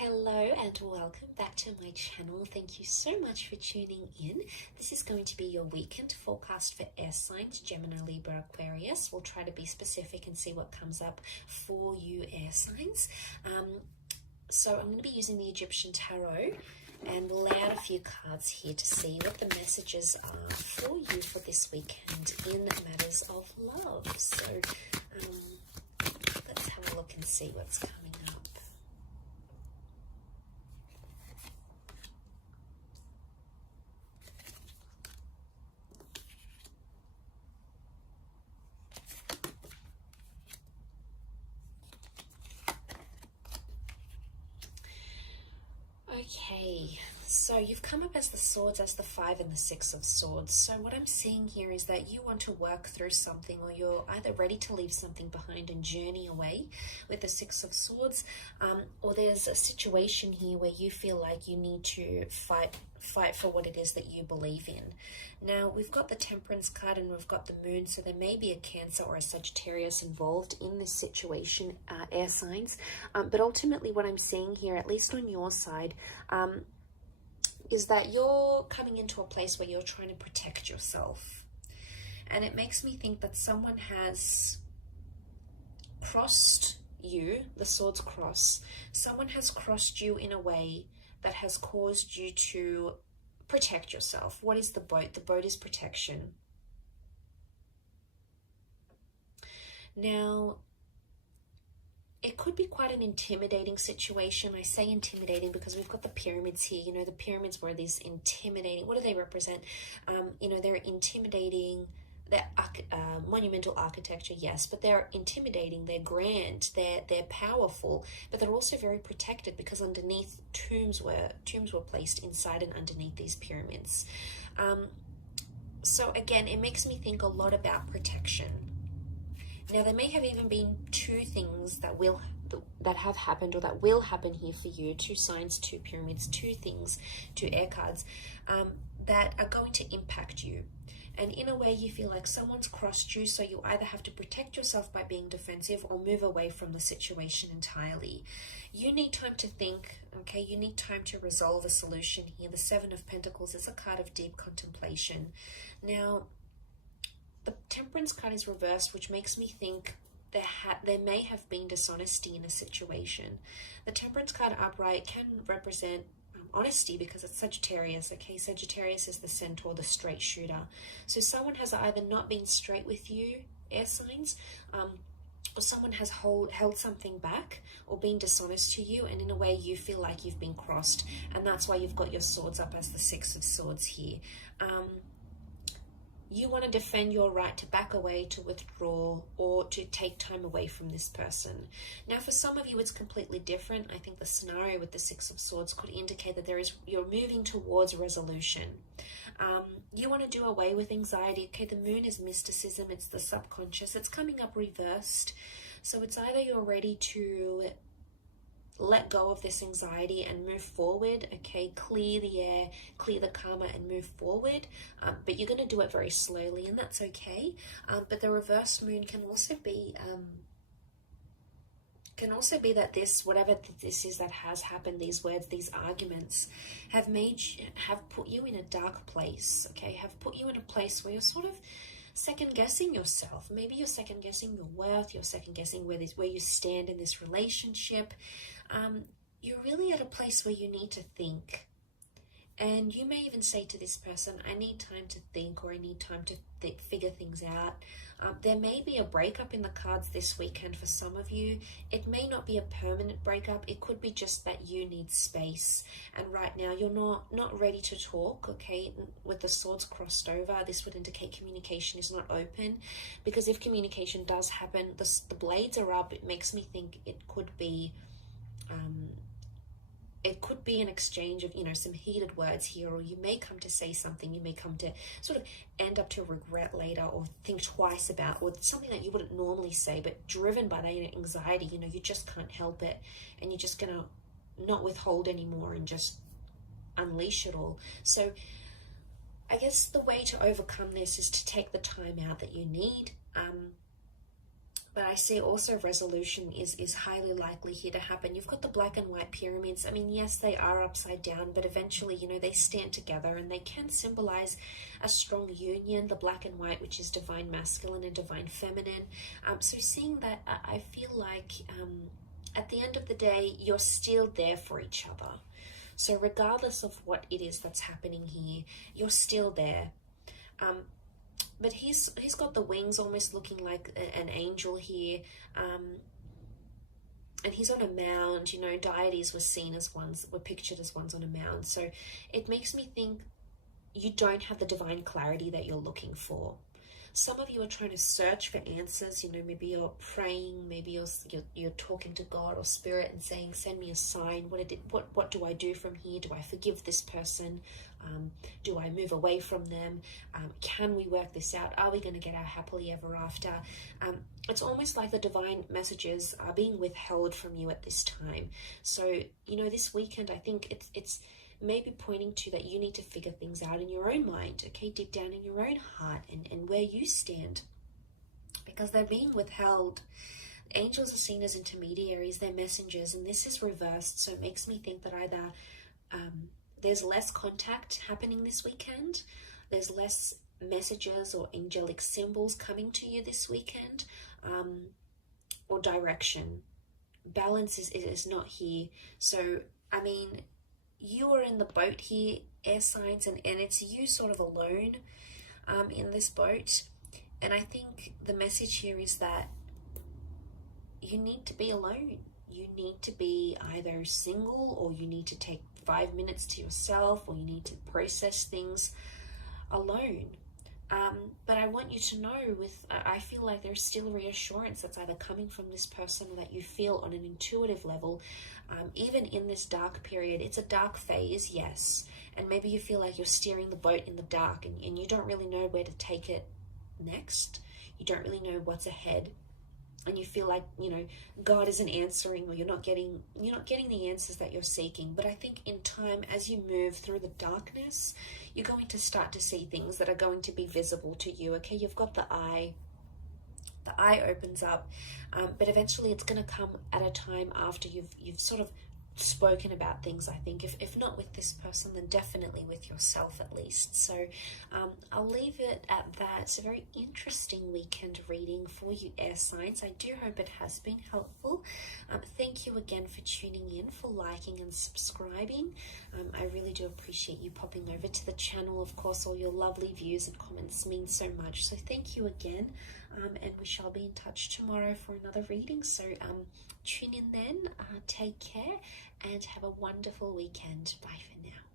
Hello and welcome back to my channel. Thank you so much for tuning in. This is going to be your weekend forecast for air signs, Gemini, Libra, Aquarius. We'll try to be specific and see what comes up for you air signs. So I'm going to be using the Egyptian Tarot and we'll lay out a few cards here to see what the messages are for you for this weekend in matters of love. So let's have a look and see what's coming up. Okay, so you've come up as the swords, as the 5 and the 6 of swords. So what I'm seeing here is that you want to work through something, or you're either ready to leave something behind and journey away with the 6 of swords, or there's a situation here where you feel like you need to fight for what it is that you believe in. Now we've got the Temperance card and we've got the Moon, so there may be a Cancer or a Sagittarius involved in this situation, air signs, but ultimately what I'm seeing here, at least on your side, is that you're coming into a place where you're trying to protect yourself, and it makes me think that someone has crossed you, the swords cross, someone has crossed you in a way that has caused you to protect yourself. What is the boat? The boat is protection. Now, it could be quite an intimidating situation. I say intimidating because we've got the pyramids here. You know, the pyramids were these intimidating, what do they represent? You know, they're intimidating. They're monumental architecture, yes, but they're intimidating, they're grand, they're powerful, but they're also very protected because underneath tombs were placed inside and underneath these pyramids. So again, it makes me think a lot about protection. Now there may have even been two things that have happened or that will happen here for you, 2 signs, 2 pyramids, 2 things, 2 air cards, that are going to impact you. And in a way you feel like someone's crossed you, so you either have to protect yourself by being defensive or move away from the situation entirely. You need time to think, okay? You need time to resolve a solution here. The 7 of Pentacles is a card of deep contemplation. Now, the Temperance card is reversed, which makes me think there may have been dishonesty in a situation. The Temperance card upright can represent honesty because it's Sagittarius, okay? Sagittarius is the centaur, the straight shooter. So someone has either not been straight with you, air signs, or someone has held something back or been dishonest to you, and in a way you feel like you've been crossed, and that's why you've got your swords up as the 6 of swords here. You want to defend your right to back away, to withdraw, or to take time away from this person. Now, for some of you, it's completely different. I think the scenario with the 6 of swords could indicate that you're moving towards resolution. You want to do away with anxiety. Okay, the Moon is mysticism. It's the subconscious. It's coming up reversed. So it's either you're ready to let go of this anxiety and move forward, okay, clear the air, clear the karma and move forward, but you're going to do it very slowly, and that's okay. But the reversed Moon can also be that this, whatever this is that has happened, these words, these arguments have put you in a dark place, okay, have put you in a place where you're sort of second guessing yourself. Maybe you're second guessing your worth, you're second guessing where you stand in this relationship. You're really at a place where you need to think, and you may even say to this person, I need time to think, or I need time to figure things out. There may be a breakup in the cards this weekend for some of you. It may not be a permanent breakup. It could be just that you need space, and right now you're not ready to talk, okay? With the swords crossed over, this would indicate communication is not open, because if communication does happen, the blades are up. It makes me think it could be an exchange of, you know, some heated words here, or you may come to say something, you may come to sort of end up to regret later, or think twice about, or something that you wouldn't normally say, but driven by that anxiety, you know, you just can't help it, and you're just gonna not withhold anymore and just unleash it all. So I guess the way to overcome this is to take the time out that you need. But I see also resolution is highly likely here to happen. You've got the black and white pyramids. I mean, yes, they are upside down, but eventually, you know, they stand together and they can symbolize a strong union, the black and white, which is divine masculine and divine feminine. So seeing that, I feel like at the end of the day, you're still there for each other. So regardless of what it is that's happening here, you're still there. But he's got the wings almost looking like an angel here. And he's on a mound, you know, deities were pictured as ones on a mound. So it makes me think you don't have the divine clarity that you're looking for. Some of you are trying to search for answers. You know, maybe you're praying, maybe you're talking to God or Spirit and saying, send me a sign. What do I do from here? Do I forgive this person? Do I move away from them? Can we work this out? Are we going to get our happily ever after? It's almost like the divine messages are being withheld from you at this time. So, you know, this weekend, I think it's maybe pointing to that you need to figure things out in your own mind, okay? Dig down in your own heart and where you stand, because they're being withheld. Angels are seen as intermediaries, they're messengers, and this is reversed. So it makes me think that either there's less contact happening this weekend, there's less messages or angelic symbols coming to you this weekend, or direction. Balance is not here. So, I mean, you are in the boat here, air signs, and it's you sort of alone in this boat. And I think the message here is that you need to be alone. You need to be either single, or you need to take 5 minutes to yourself, or you need to process things alone. But I want you to know, I feel like there's still reassurance that's either coming from this person, or that you feel on an intuitive level. Even in this dark period, it's a dark phase, yes, and maybe you feel like you're steering the boat in the dark, and you don't really know where to take it next. You don't really know what's ahead, and you feel like, you know, God isn't answering, or you're not getting the answers that you're seeking. But I think in time, as you move through the darkness, you're going to start to see things that are going to be visible to you. Okay, you've got the eye opens up, but eventually it's going to come at a time after you've sort of spoken about things. I think if not with this person, then definitely with yourself at least. So I'll leave it at that. It's a very interesting weekend reading for you, air signs. I do hope it has been helpful. Thank you again for tuning in, for liking and subscribing. I really do appreciate you popping over to the channel. Of course, all your lovely views and comments mean so much, so thank you again. And we shall be in touch tomorrow for another reading. So tune in then, take care, and have a wonderful weekend. Bye for now.